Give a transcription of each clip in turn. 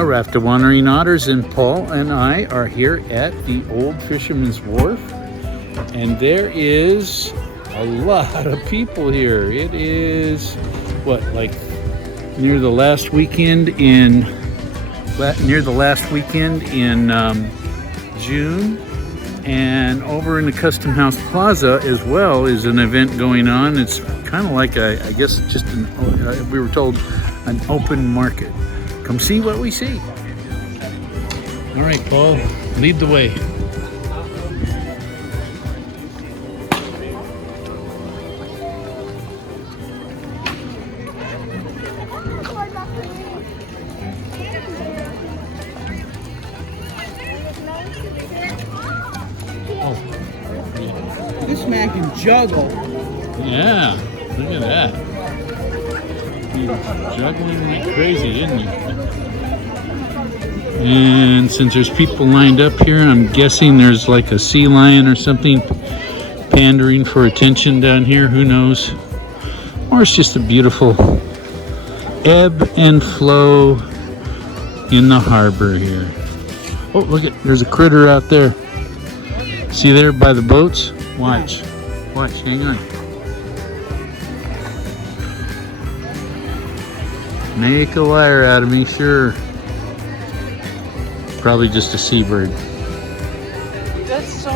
A raft of wandering otters, and Paul and I are here at the Old Fisherman's Wharf, and there is a lot of people here. It is what, like near the last weekend in June, and over in the Custom House Plaza as well is an event going on. It's kind of like I guess just we were told an open market. Come see what we see. All right, Paul, lead the way. This man can juggle. Yeah, look at that. He's juggling like crazy, isn't he? And since there's people lined up here, I'm guessing there's like a sea lion or something pandering for attention down here. Who knows? Or it's just a beautiful ebb and flow in the harbor here. Oh, look at, there's a critter out there. See there by the boats? Watch, hang on. Make a liar out of me, sure. Probably just a seabird. This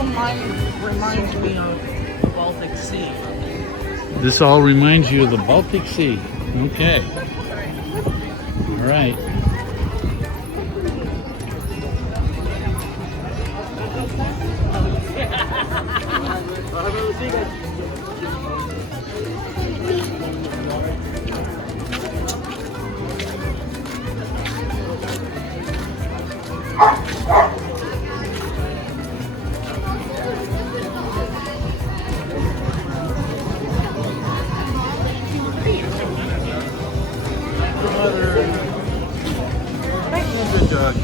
reminds me of the Baltic Sea. This all reminds you of the Baltic Sea. Okay. All right. Good dog.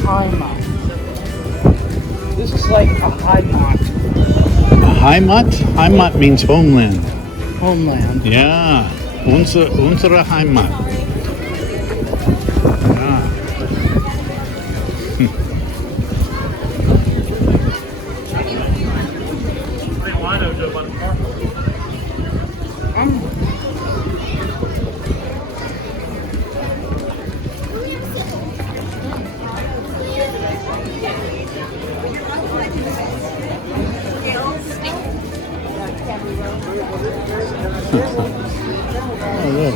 High Mott. This is like a high mott. A Heimat? Heimat means homeland. Homeland. Yeah. Unsere Heimat. Yeah. Oh, look.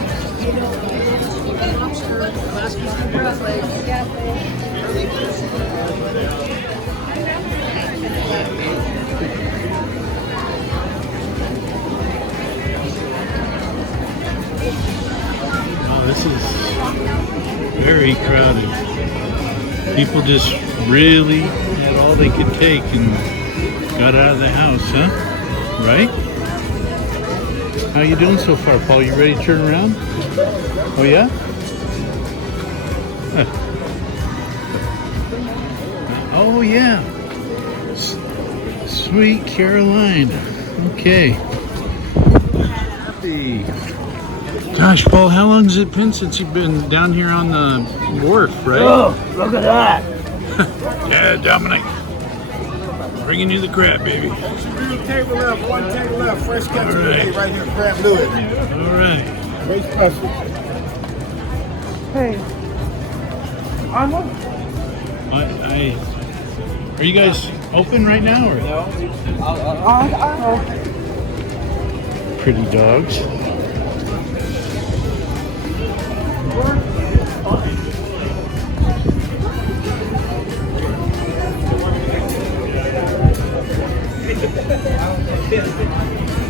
Oh, this is very crowded. People just really had all they could take and got out of the house, huh? Right? How you doing so far, Paul? You ready to turn around? Oh yeah? Huh. Oh yeah. Sweet Carolina. Okay. Happy. Gosh, Paul, how long has it been since you've been down here on the wharf, right? Oh, look at that. Yeah, Dominic. Bringing you the crab, baby. Table left, one table left, fresh catch of the day right here, Crab Lewis. All right. Very special. Hey, Are you guys open right now, or? Pretty dogs.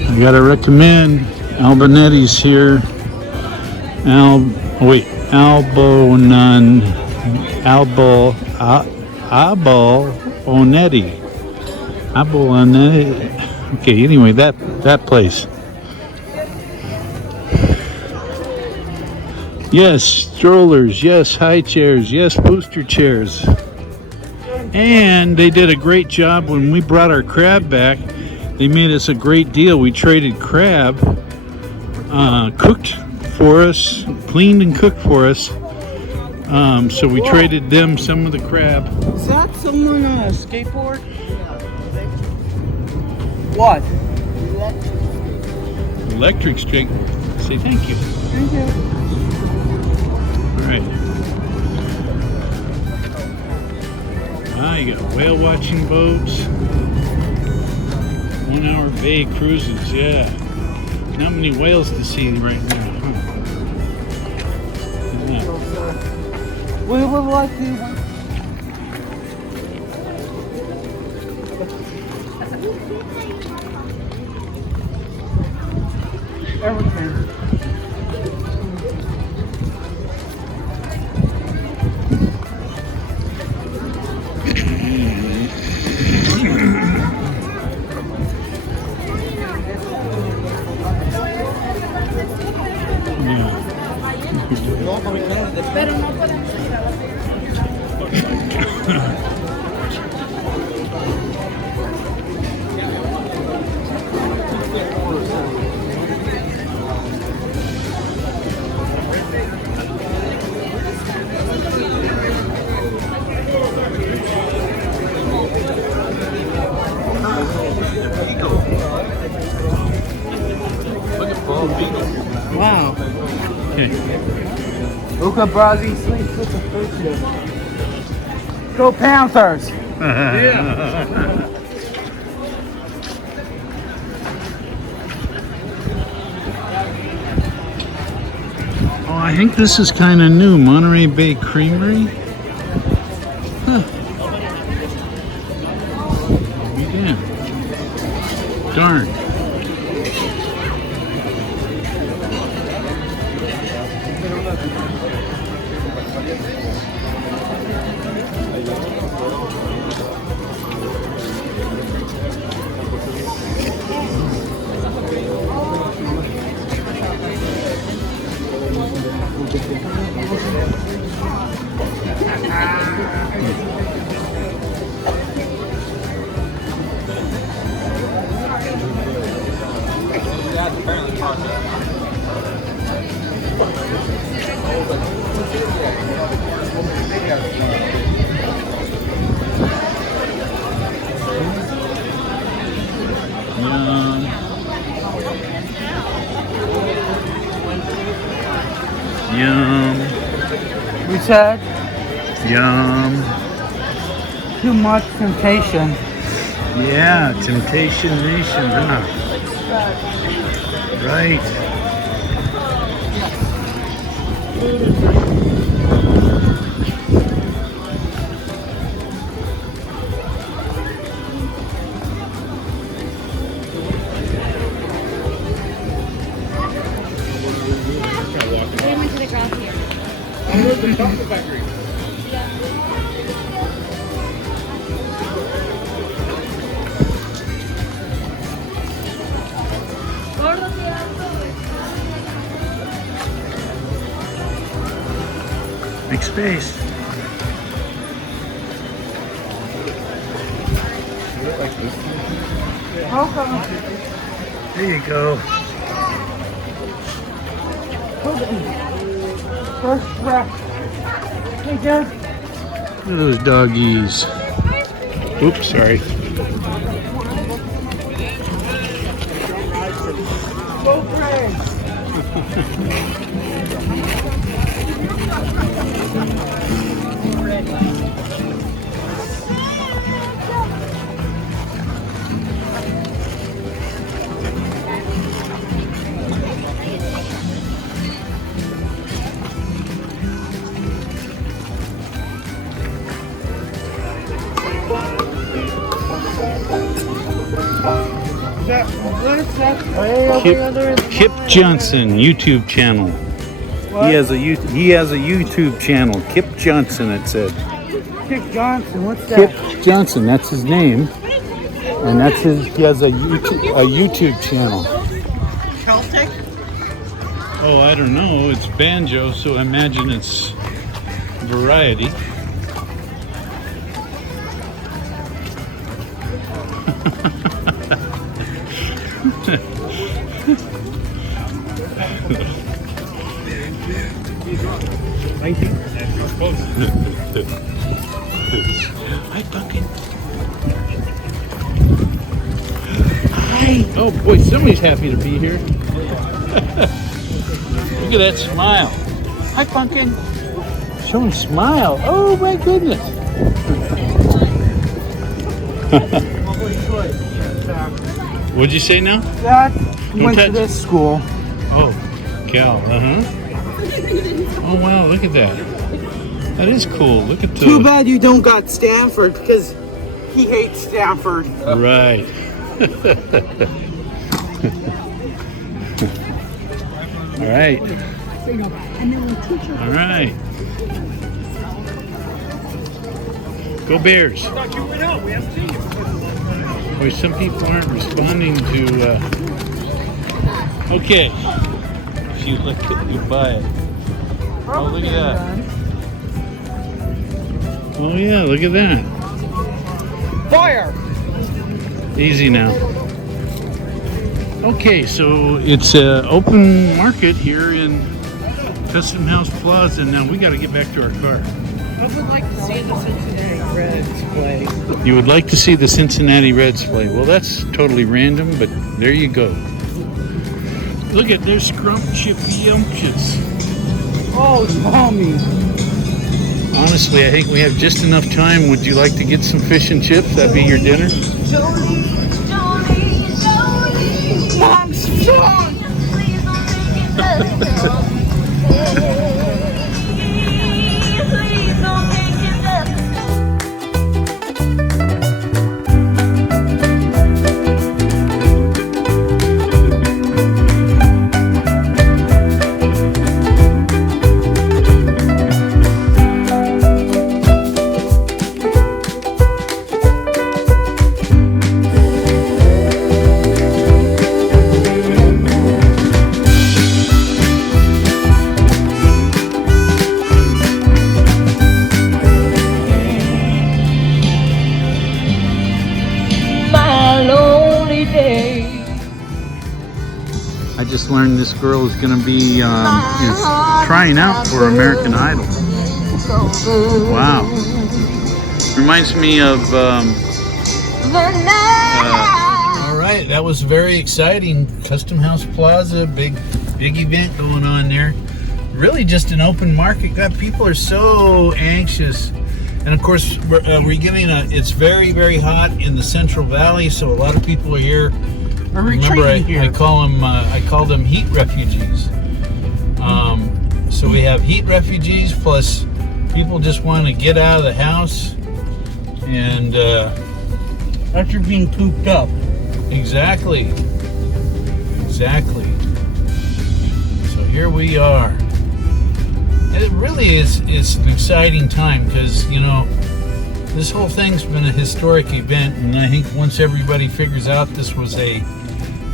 I gotta recommend Albanetti's here. Albonetti. Okay, anyway, that place. Yes, strollers. Yes, high chairs. Yes, booster chairs. And they did a great job when we brought our crab back. They made us a great deal. We traded crab, cooked for us, cleaned and cooked for us. So we traded them some of the crab. Is that someone on a skateboard? What? Electric straight. Say thank you. Thank you. All right. Ah, you got whale watching boats. 1 hour bay cruises. Yeah. Not many whales to see right now. Huh? Yeah. We would like to. Everything. Pero no podemos ir a la Wow. Okay. Luca Brasi sleeps with the fish. Go Panthers! Yeah. Oh, I think this is kind of new. Monterey Bay Creamery. Huh. Be damned. Darn. Yum. We said Yum. too much temptation. Yeah, Temptation Nation, huh? Right. We went to the ground here. Make space. There you go. First breath. Hey, Dad. Look at those doggies. Oops, sorry. Go Braves. What is that? Kip Johnson YouTube channel. What? He has a YouTube channel. Kip Johnson, it said. Kip Johnson, what's that? Kip Johnson, that's his name, and that's his. He has a YouTube channel. Celtic? Oh, I don't know. It's banjo, so I imagine it's variety. Thank you. Hi, Duncan. Hi. Oh boy, somebody's happy to be here. Look at that smile. Hi, Pumpkin. Show him smile. Oh my goodness. What'd you say now? Dad Don't went touch. to this school. Oh, Cal. Oh wow, look at that. That is cool. Look at the. Too bad you don't got Stanford because he hates Stanford. Right. All right. All right. Go Bears. Boy, some people aren't responding to. Okay. If you look at, you buy it. Oh, look at that. Oh yeah, look at that. Fire! Easy now. Okay, so it's an open market here in Custom House Plaza. Now we got to get back to our car. I would like to see the Cincinnati Reds play. You would like to see the Cincinnati Reds play. Well, that's totally random, but there you go. Look at their scrumptious. Oh, mommy. Honestly, I think we have just enough time. Would you like to get some fish and chips? That'd be your dinner? Mom's son! I just learned this girl is going to be is trying out for American Idol. Wow. Reminds me of... all right, that was very exciting. Custom House Plaza, big event going on there. Really just an open market. God, people are so anxious. And of course, we're getting it's very, very hot in the Central Valley, so a lot of people are here. Remember, I call them heat refugees. So we have heat refugees plus people just want to get out of the house and After being pooped up. exactly. So here we are. And it really is an exciting time because, you know, this whole thing's been a historic event, and I think once everybody figures out this was a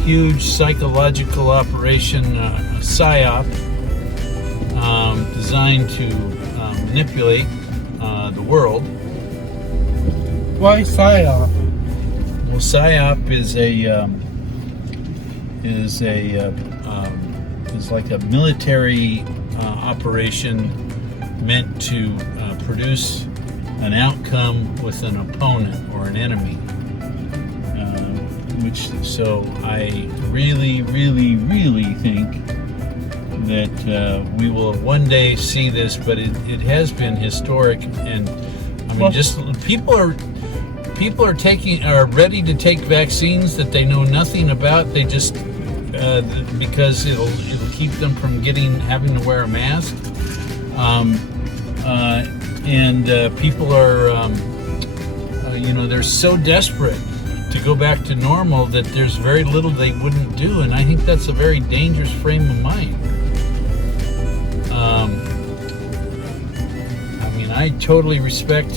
huge psychological operation, a PSYOP, designed to manipulate the world. Why PSYOP? Well, PSYOP is like a military operation meant to produce an outcome with an opponent or an enemy. So I really think that we will one day see this, but it has been historic, and I mean, just people are ready to take vaccines that they know nothing about. They just because it'll keep them from having to wear a mask, and people are they're so desperate to go back to normal that there's very little they wouldn't do, and I think that's a very dangerous frame of mind. I mean, I totally respect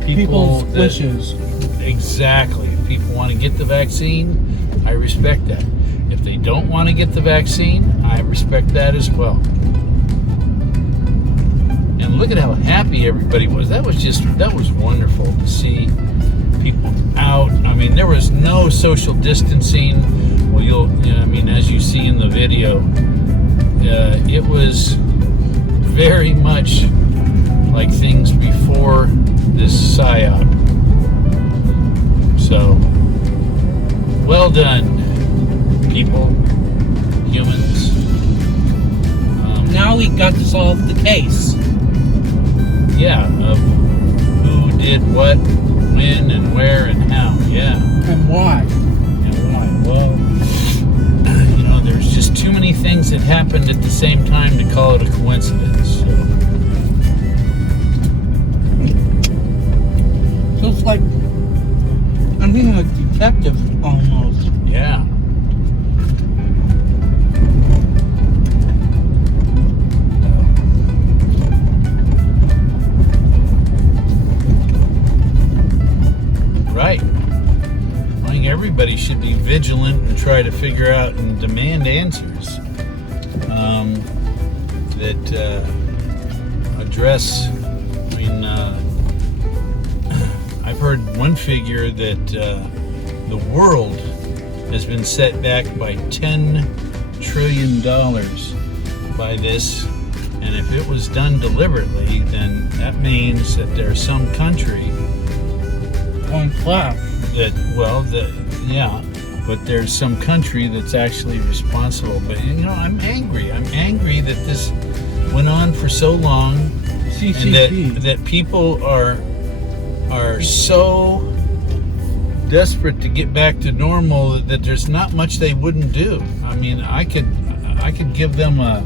People's wishes. Exactly. If people want to get the vaccine, I respect that. If they don't want to get the vaccine, I respect that as well. And look at how happy everybody was. That was wonderful to see people out. I mean, there was no social distancing. Well, I mean, as you see in the video, it was very much like things before this psyop. So, well done, people, humans. Now we got to solve the case. Yeah, of who did what, when, and where, and how. Yeah. And why? And why? Well, there's just too many things that happened at the same time to call it a coincidence. So it's like, I'm being a detective almost. Yeah. Right. I think everybody should be vigilant and try to figure out and demand answers that address. I've heard one figure that the world has been set back by $10 trillion by this, and if it was done deliberately, then that means that there's some country On class. but there's some country that's actually responsible. But I'm angry. I'm angry that this went on for so long, CCP. and that people are so desperate to get back to normal that there's not much they wouldn't do. I mean, I could give them a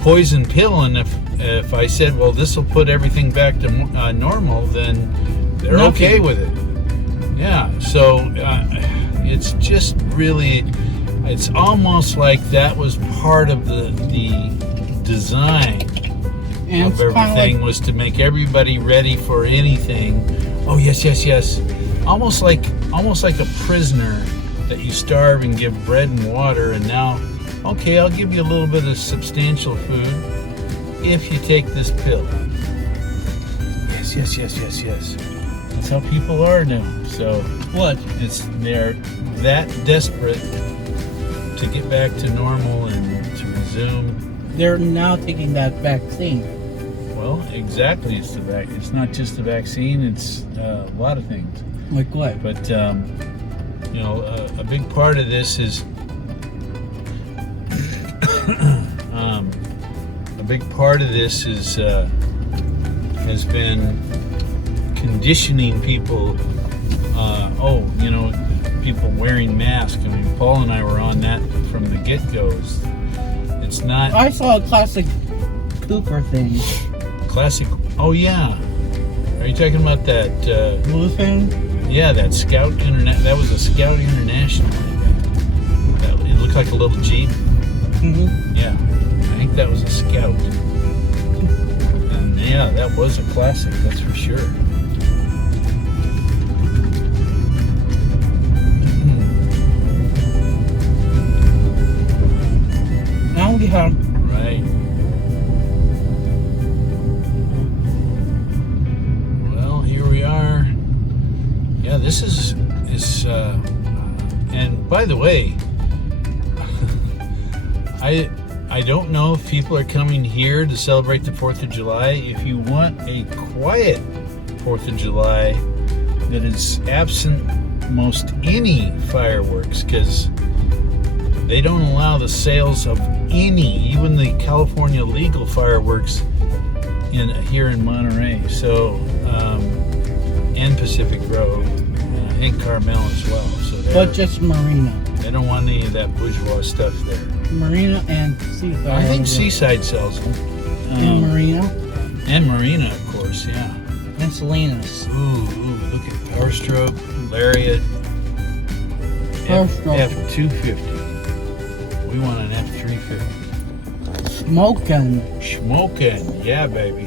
poison pill, and if I said, well, this will put everything back to normal, then they're okay with it. Yeah. So it's just really, it's almost like that was part of the design And of everything, was to make everybody ready for anything. Oh yes, yes, yes. Almost like a prisoner that you starve and give bread and water, and now, okay, I'll give you a little bit of substantial food if you take this pill. Yes, yes, yes, yes, yes. That's how people are now. So What? they're that desperate to get back to normal and to resume. They're now taking that vaccine. Well, exactly. It's not just the vaccine. It's a lot of things. Like what? But a big part of this is has been conditioning people. People wearing masks. I mean, Paul and I were on that from the get-go. It's not I saw a classic Cooper thing. classic. Oh yeah. Are you talking about that? Blue thing? Yeah, that Scout Internet. That was a Scout International. It looked like a little Jeep. Mm-hmm. Yeah, I think that was a Scout. And yeah, that was a classic. That's for sure. Now we have Right. Well, here we are. Yeah, this is and by the way, I don't know if people are coming here to celebrate the 4th of July. If you want a quiet 4th of July that is absent most any fireworks, because they don't allow the sales of any, even the California legal fireworks here in Monterey. So, and Pacific Grove, and Carmel as well. So but just Marina. they don't want any of that bourgeois stuff there. Marina and Seaside. I think Seaside sells them. And Marina. And Marina, of course, yeah. And Salinas. Ooh, look at Power Stroke, Lariat, Power Stroke. F250. We want an F350. Smoking. Yeah, baby.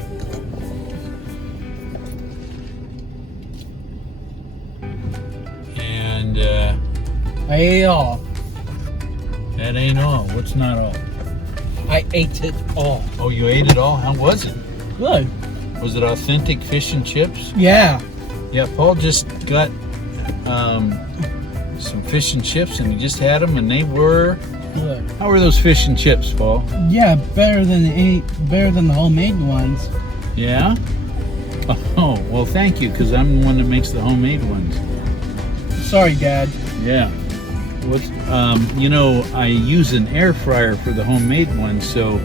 And I ate all. that ain't all. What's not all? I ate it all. Oh, you ate it all? How was it? Good. Was it authentic fish and chips? Yeah. Yeah, Paul just got some fish and chips, and he just had them, and they were good. How are those fish and chips, Paul? Yeah, better than the homemade ones. Yeah? Oh, well, thank you, because I'm the one that makes the homemade ones. Sorry, Dad. Yeah. What's you know, I use an air fryer for the homemade ones, so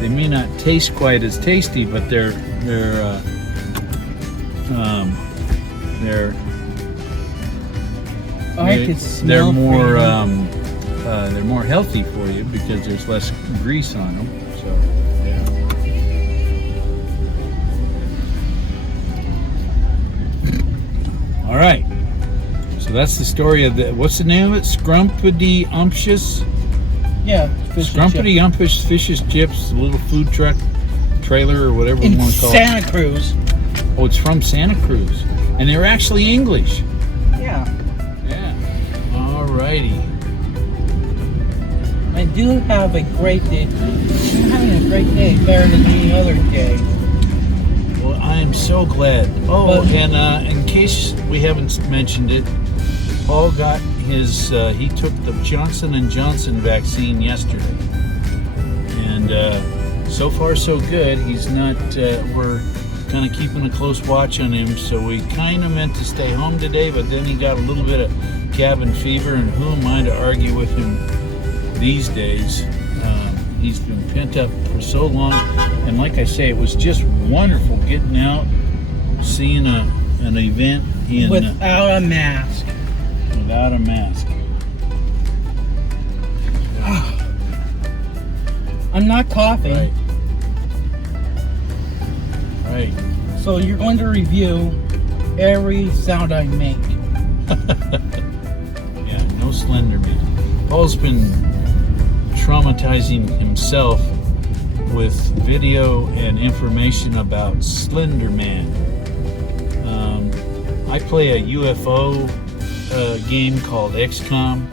they may not taste quite as tasty, but they're I could smell they're more healthy for you because there's less grease on them. So yeah. All right. So that's the story of the. What's the name of it? Scrumpity Umptious. Yeah, fish and Scrumpity Umptious Fish's Chips, a little food truck trailer or whatever chips. we want to call Santa Cruz. it. Oh, it's from Santa Cruz, and they're actually English. Yeah. Yeah. All righty. I do have a great day. I'm having a great day, better than any other day. Well, I am so glad. Oh, But- and in case we haven't mentioned it, Paul got his. He took the Johnson & Johnson vaccine yesterday, and so far so good. He's not. We're kind of keeping a close watch on him, so we kind of meant to stay home today, but then he got a little bit of cabin fever, and who am I to argue with him these days? He's been pent up for so long, and like I say, it was just wonderful getting out, seeing an event in Without a mask. without a mask. I'm not coughing. Right. Right. So you're going to review every sound I make. Yeah, no Slender Man. Paul's been traumatizing himself with video and information about Slender Man. I play a UFO game called XCOM,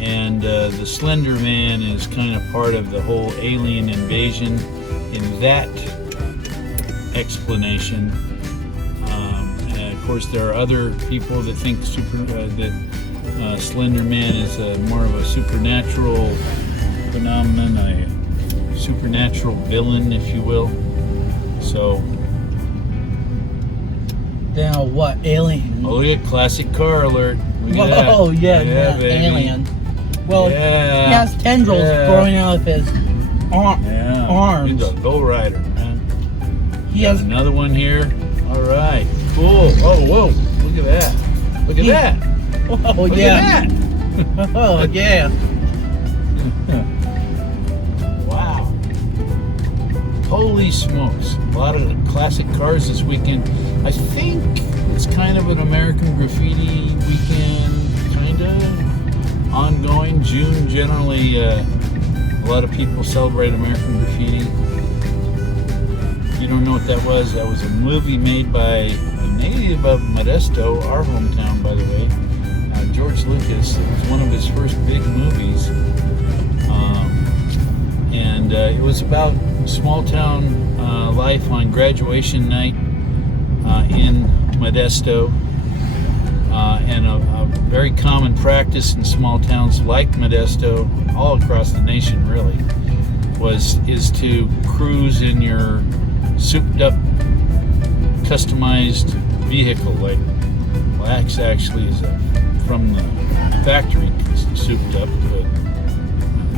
and the Slender Man is kind of part of the whole alien invasion in that explanation. And of course, there are other people that think that Slender Man is more of a supernatural phenomenon, a supernatural villain, if you will. So, Now what? Alien. oh yeah, classic car alert. Look at that. Oh yeah, baby. alien. Well, Yeah. he has tendrils Yeah. growing out of his Yeah. arms. He's a low-rider, man. He Got has. another one here. All right, cool. Oh, whoa! Look at that! Look at He- that! Oh Look yeah. at that! Oh yeah. Wow! Holy smokes! A lot of classic cars this weekend. I think it's kind of an American Graffiti weekend, kind of ongoing. June generally, a lot of people celebrate American Graffiti. If you don't know what that was a movie made by a native of Modesto, our hometown, by the way, George Lucas. It was one of his first big movies, and it was about small town life on graduation night in Modesto, and a very common practice in small towns like Modesto, all across the nation really, is to cruise in your souped up, customized vehicle. Like, well, actually is from the factory souped up, but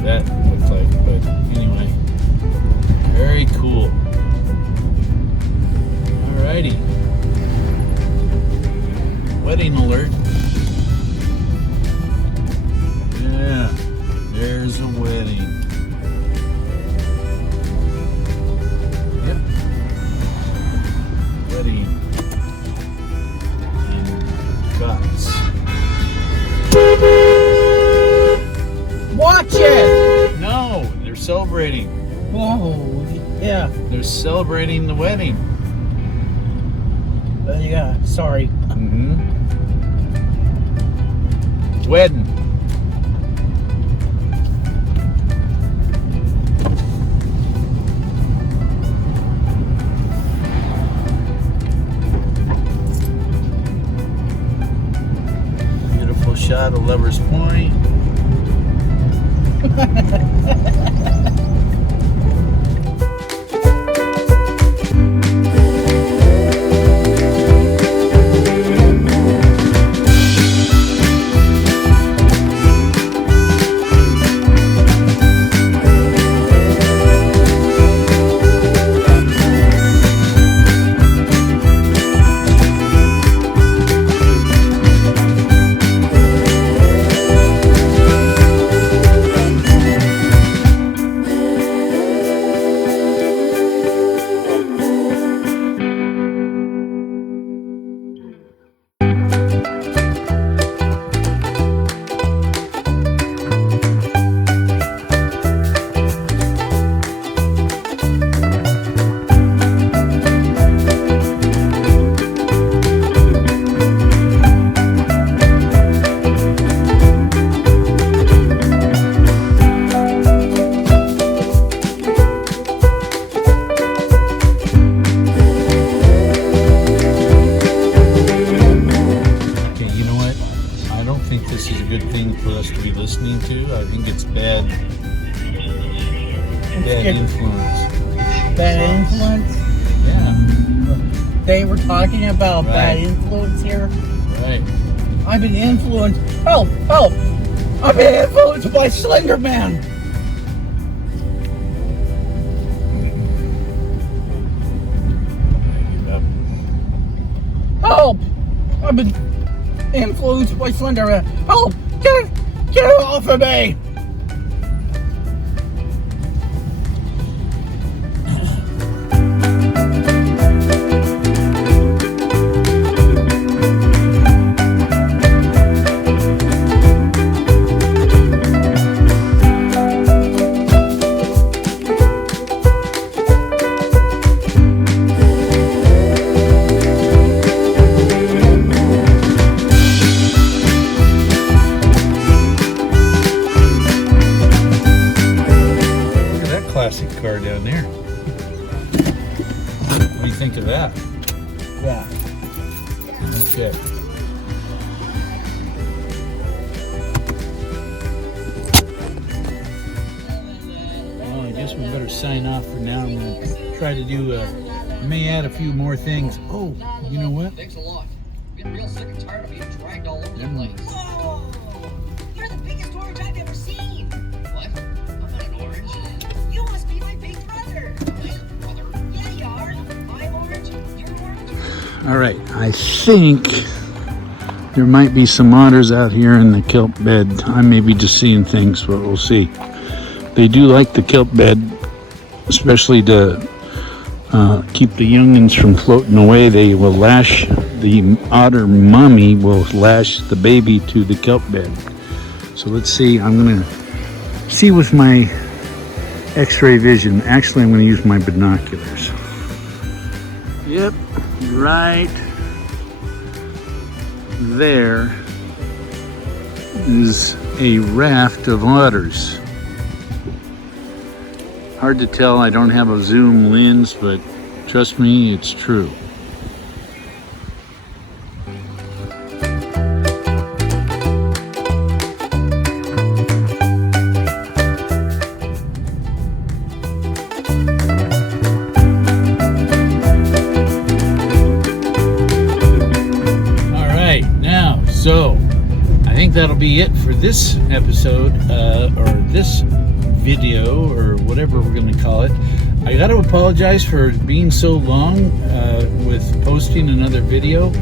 that looked like. But anyway, very cool. Alrighty, wedding alert. Yeah, there's a wedding. Yep. Wedding in Gots. Watch it. No, they're celebrating. Whoa. Yeah. They're celebrating the wedding. Yeah. Sorry. Mm-hmm. Wedding. Beautiful shot of Lover's Point. Listening to, I think it's bad influence. Bad influence? Yeah. They were talking about bad influence here. Right. I've been influenced. Help! Help! I've been influenced by Slender Man. Help! I've been influenced by Slender Man. Help! Get it off of me! Classic car down there. What do you think of that? Yeah. Okay. Well, I guess we better sign off for now. I'm going to try to do may add a few more things. Oh, you know what? Thanks a lot. Been real sick and tired of being dragged all over the place. Oh, you're the biggest orange I've ever seen. What? I'm not an orange. You must be my big brother. My brother. Yeah, you are. I'm orange. You're orange. All right, I think there might be some otters out here in the kelp bed. I may be just seeing things, but we'll see. They do like the kelp bed, especially to keep the youngins from floating away. They will lash, the otter mommy will lash the baby to the kelp bed. So let's see, I'm gonna see with my x-ray vision. Actually, I'm gonna use my binoculars. Yep, right there is a raft of otters. Hard to tell, I don't have a zoom lens, but trust me, it's true. So, I think that'll be it for this episode, or this video, or whatever we're going to call it. I got to apologize for being so long with posting another video.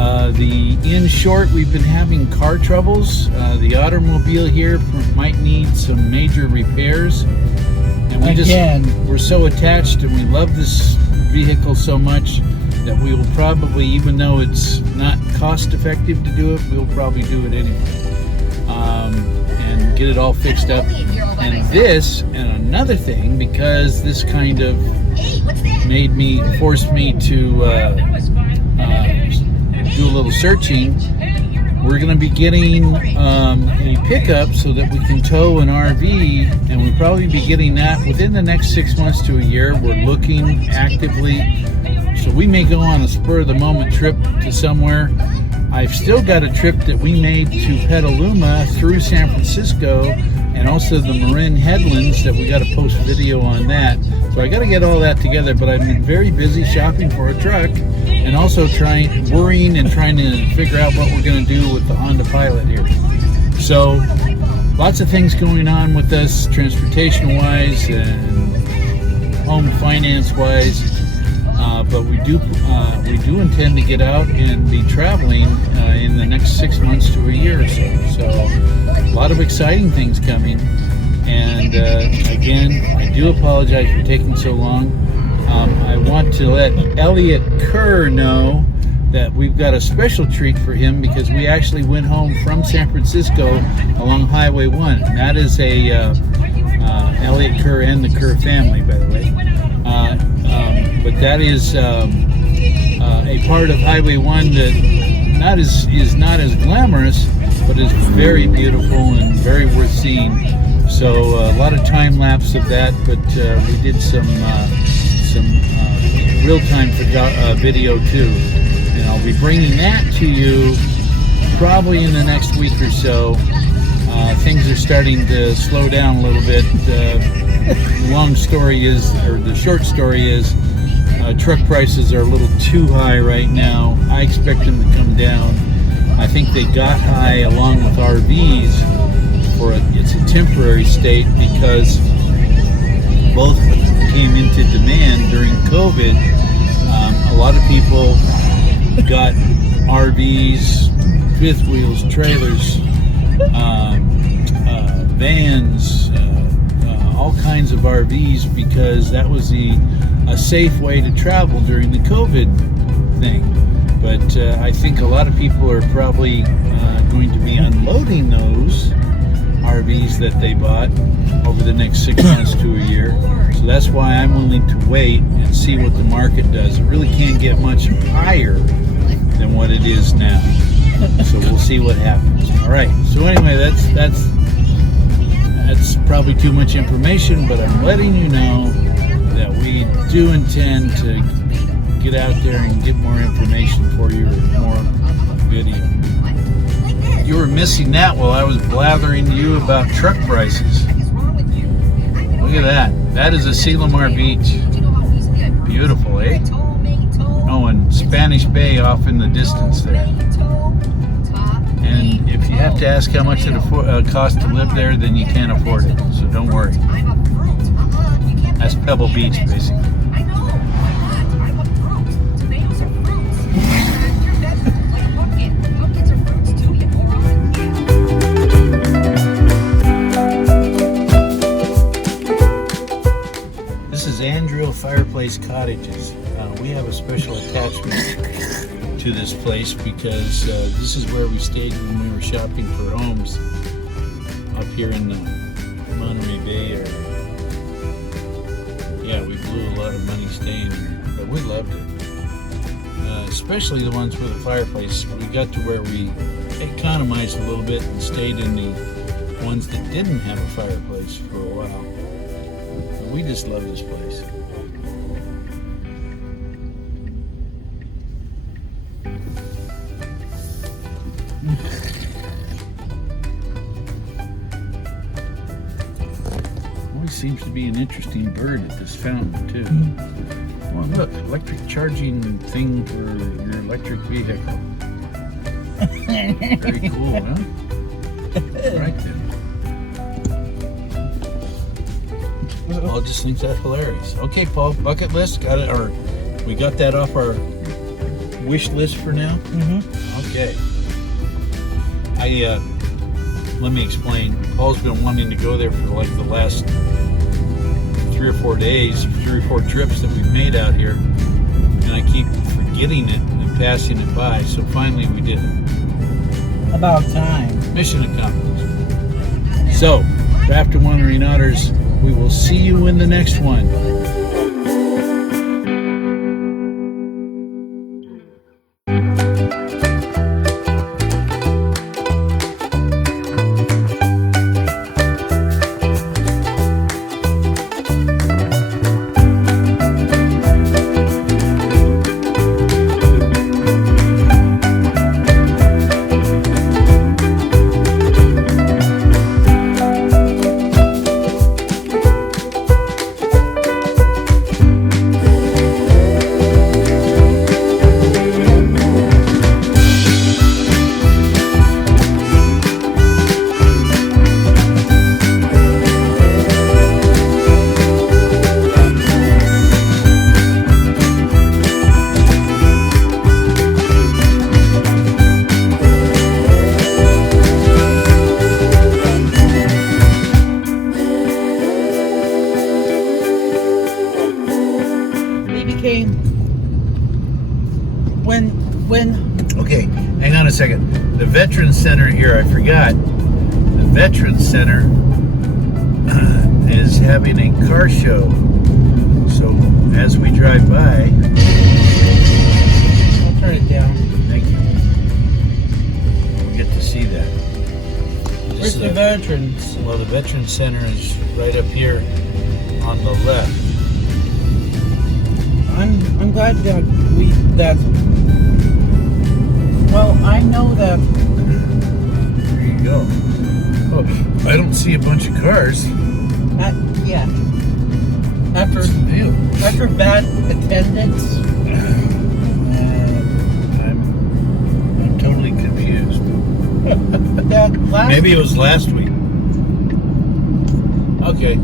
In short, we've been having car troubles. The automobile here might need some major repairs. And we're so attached and we love this vehicle so much that we will probably, even though it's not cost effective to do it, we'll probably do it anyway, and get it all fixed up. And this, and another thing, because this kind of forced me to do a little searching, we're going to be getting a pickup so that we can tow an RV, and we'll probably be getting that within the next 6 months to a year. We're looking actively. So we may go on a spur-of-the-moment trip to somewhere. I've still got a trip that we made to Petaluma through San Francisco, and also the Marin Headlands that we got to post video on that. So I got to get all that together, but I've been very busy shopping for a truck and also worrying and trying to figure out what we're going to do with the Honda Pilot here. So lots of things going on with us transportation-wise and home finance-wise. But we do intend to get out and be traveling in the next 6 months to a year or so. So a lot of exciting things coming. And again, I do apologize for taking so long. I want to let Elliott Kerr know that we've got a special treat for him because we actually went home from San Francisco along Highway 1. And that is a Elliott Kerr and the Kerr family, by the way. But that is a part of Highway 1 that is not as glamorous, but is very beautiful and very worth seeing. So a lot of time lapse of that, but we did some real-time video too. And I'll be bringing that to you probably in the next week or so. Things are starting to slow down a little bit. The short story is, truck prices are a little too high right now. I expect them to come down. I think they got high along with RVs it's a temporary state because both came into demand during COVID. A lot of people got RVs, fifth wheels, trailers, vans, all kinds of RVs because that was a safe way to travel during the COVID thing. But I think a lot of people are probably going to be unloading those RVs that they bought over the next 6 months to a year. So that's why I'm willing to wait and see what the market does. It really can't get much higher than what it is now. So we'll see what happens. All right. So anyway, that's probably too much information, but I'm letting you know that we do intend to get out there and get more information for you with more video. You were missing that while I was blathering to you about truck prices. Look at that. That is a Selamar Beach. Beautiful, eh? Oh, and Spanish Bay off in the distance there. And if you have to ask how much it costs to live there, then you can't afford it. So don't worry. That's Pebble Beach, basically. This is Andrew Fireplace Cottages. We have a special attachment to this place because this is where we stayed when we were shopping for homes up here in the Monterey Bay area. Yeah, we blew a lot of money staying here, but we loved it. Especially the ones with a fireplace. We got to where we economized a little bit and stayed in the ones that didn't have a fireplace for a while. And we just love this place. Always seems to be an interesting bird at this fountain too. Oh, look, electric charging thing for your electric vehicle. Very cool, huh? Right then. Paul just thinks that's hilarious. Okay, Paul, bucket list, got it, or we got that off our wish list for now? Mm-hmm. Okay. Let me explain. Paul's been wanting to go there for like the last 3 or 4 days, 3 or 4 trips that we've made out here, and I keep forgetting it and passing it by, so finally we did it. About time. Mission accomplished. So, Raft and Wandering Otters, we will see you in the next one. second. The Veterans Center here, I forgot. The Veterans Center is having a car show. So as we drive by, I'll turn it down. thank you. We'll get to see that. Where's the veterans? Well, the Veterans Center is right up here on the left. I'm glad that well, I know that There you go. Oh, I don't see a bunch of cars. yeah. After What's the deal? after bad attendance, I'm totally confused. that last Maybe it was last week. Okay.